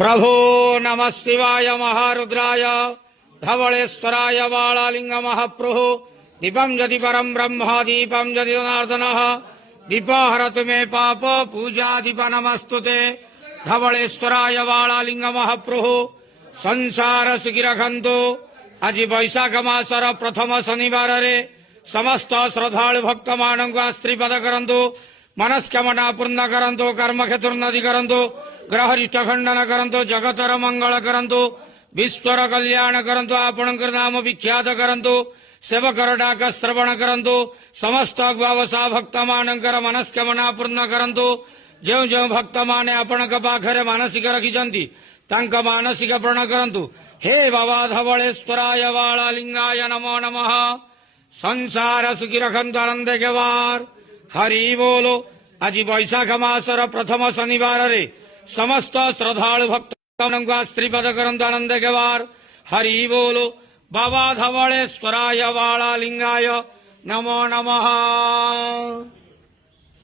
प्रभो नमः शिवाय महारुद्राय धवलेश्वराय बालालिंग महाप्रभु दीपं यदि परम ब्रह्म दीपं यदि जनार्दनः दीपहरतु मे पाप पूजा दीप नमस्तुते धवलेश्वराय बालालिंग महाप्रभु संसार सुखी रखंतु। आज वैशाख मासर प्रथम शनिवार रे समस्त श्रद्धालु भक्त मानक आशीर्वाद करंतु, मनस्कामना पूर्ण करंतु, कर्म क्षेत्रोन्नति करंतु, ग्रह रिष्ट खंडन करंतु, जगतर मंगल करंतु, विश्वर कल्याण करंतु, आपणकर नाम विख्यात करंतु, सेवकर डाक श्रवण करंतु, समस्त व्यवसा भक्त मानकर मनस्कामना पूर्ण करंतु। जो जो भक्त माने आपणक पाखरे मानसिक रखिछंती तांक मानसिक पूर्ण करंतु। हे बाबा धवलेश्वराय बालालिंगाय नमो नमः। संसार सुखी रखंतु आनंद के वार हरि बोलो। आज वैशाख मासर प्रथम शनिवार रे समस्त श्रद्धालु भक्त आशीर्वाद करंतु आनंद के वार हरि बोलो। बाबा धवलेश्वराय बालालिंगाय नमो नमः।